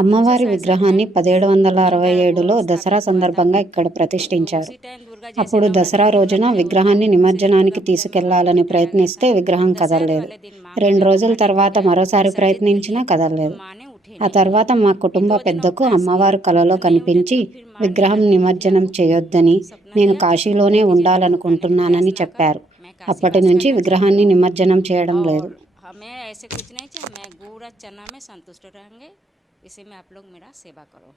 అమ్మవారి విగ్రహాన్ని 1767లో దసరా సందర్భంగా ఇక్కడ ప్రతిష్ఠించారు. అప్పుడు దసరా రోజున విగ్రహాన్ని నిమజ్జనానికి తీసుకెళ్లాలని ప్రయత్నిస్తే విగ్రహం కదలలేదు. 2 రోజుల తర్వాత మరోసారి ప్రయత్నించినా కదలలేదు. ఆ తర్వాత మా కుటుంబ పెద్దకు అమ్మవారు కలలో కనిపించి విగ్రహం నిమజ్జనం చేయొద్దని, నేను కాశీలోనే ఉండాలనుకుంటున్నానని చెప్పారు. అప్పటి నుంచి విగ్రహాన్ని నిమజ్జనం చేయడం లేదు. हमें ऐसे कुछ नहीं चाहिए, मैं गुड़ और चना में संतुष्ट रहेंगे, इसी में आप लोग मेरा सेवा करो।